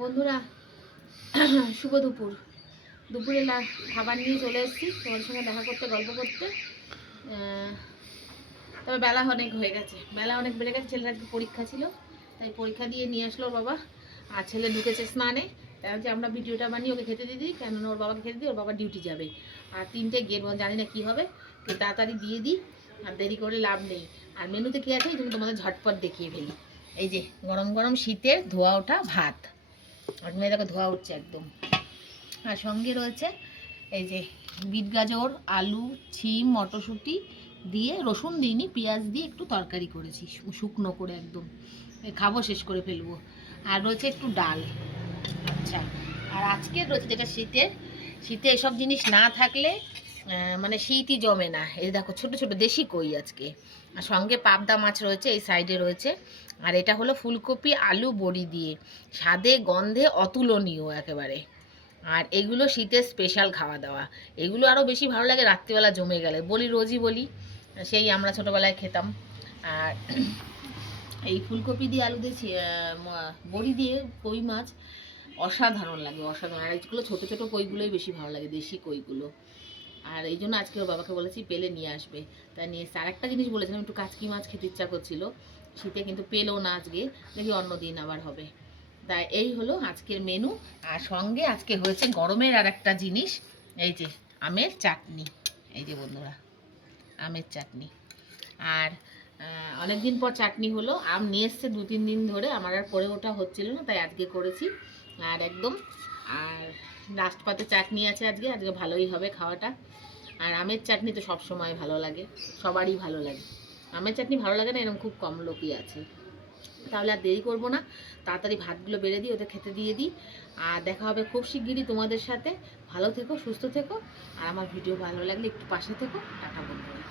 বন্ধুরা, শুভ দুপুর। দুপুরে খাবার নিয়ে চলে এসেছি তোমাদের সঙ্গে দেখা করতে, গল্প করতে। তবে বেলা অনেক হয়ে গেছে, বেলা অনেক বেড়ে গেছে। ছেলের আজকে পরীক্ষা ছিল, তাই পরীক্ষা দিয়ে নিয়ে আসলো ওর বাবা। আর ছেলে ঢুকেছে স্নানে, তাই হচ্ছে আমরা ভিডিওটা বানিয়ে ওকে খেতে দিয়ে দিই, কেননা ওর বাবাকে খেতে দিই, ওর বাবা ডিউটি যাবে। আর 3টে গেট জানি না কী হবে, তাড়াতাড়ি দিয়ে দিই, আর দেরি করে লাভ নেই। আর মেনুতে কী আছে তুমি তোমাদের ঝটপট দেখিয়ে ফেলি। এই যে গরম গরম শীতের ধোয়া ওঠা ভাত, আর মেয়েটাকে ধোয়া উঠছে একদম। আর সঙ্গে রয়েছে এই যে বিট গাজর, আলু, শিম, মটরশুঁটি দিয়ে, রসুন দিইনি, পেঁয়াজ দিয়ে একটু তরকারি করেছি শুকনো করে একদম, খাবো শেষ করে ফেলবো। আর রয়েছে একটু ডাল। আচ্ছা, আর আজকে রয়েছে যেটা শীতে এসব জিনিস না থাকলে মানে শীতই জমে না। এই দেখো ছোট ছোট দেশি কই আজকে, আর সঙ্গে পাবদা মাছ রয়েছে, এই সাইডে রয়েছে। আর এটা হলো ফুলকপি আলু বড়ি দিয়ে, স্বাদে গন্ধে অতুলনীয় একেবারে। আর এগুলো শীতের স্পেশাল খাওয়া দাওয়া। এগুলো আরও বেশি ভালো লাগে রাত্রিবেলা জমে গেলে, বলি রোজই বলি, সেই আমরা ছোটোবেলায় খেতাম। আর এই ফুলকপি দিয়ে আলু দিয়ে বড়ি দিয়ে কই মাছ অসাধারণ লাগে, অসাধারণ। আর এইগুলো ছোটো ছোটো কইগুলোই বেশি ভালো লাগে, দেশি কইগুলো। আর এই জন্য আজকে ওর বাবাকে বলেছি পেলে নিয়ে আসবে, তাই নিয়ে এসে। আর একটা জিনিস বলেছিলাম, একটু কাচকি মাছ খেতে ইচ্ছা করছিল শীতে, কিন্তু পেলেও না আজকে, দেখি অন্য দিন আবার হবে। তাই এই হলো আজকের মেনু। আর সঙ্গে আজকে হয়েছে গরমের আর একটা জিনিস, এই যে আমের চাটনি। এই যে বন্ধুরা, আমের চাটনি। আর অনেক দিন পর চাটনি হলো, আম নিয়ে এসছে 2-3 দিন ধরে, আমার আর করে ওঠা হচ্ছিল না, তাই আজকে করেছি। আর একদম, আর লাস্ট পাতে চাটনি আছে আজকে, আজকে ভালোই হবে খাওয়াটা। আর আমের চাটনি তো সব সময় ভালো লাগে, সবারই ভালো লাগে। আমের চাটনি ভালো লাগে না এরকম খুব কম লোকই আছে। তাহলে আর দেরি করবো না, তাড়াতাড়ি ভাতগুলো বেড়ে দিই, ওদের খেতে দিয়ে দিই। আর দেখা হবে খুব শিগগিরই তোমাদের সাথে। ভালো থেকো, সুস্থ থেকো, আর আমার ভিডিও ভালো লাগলে একটু পাশে থেকো। টাটা বন্ধুরা।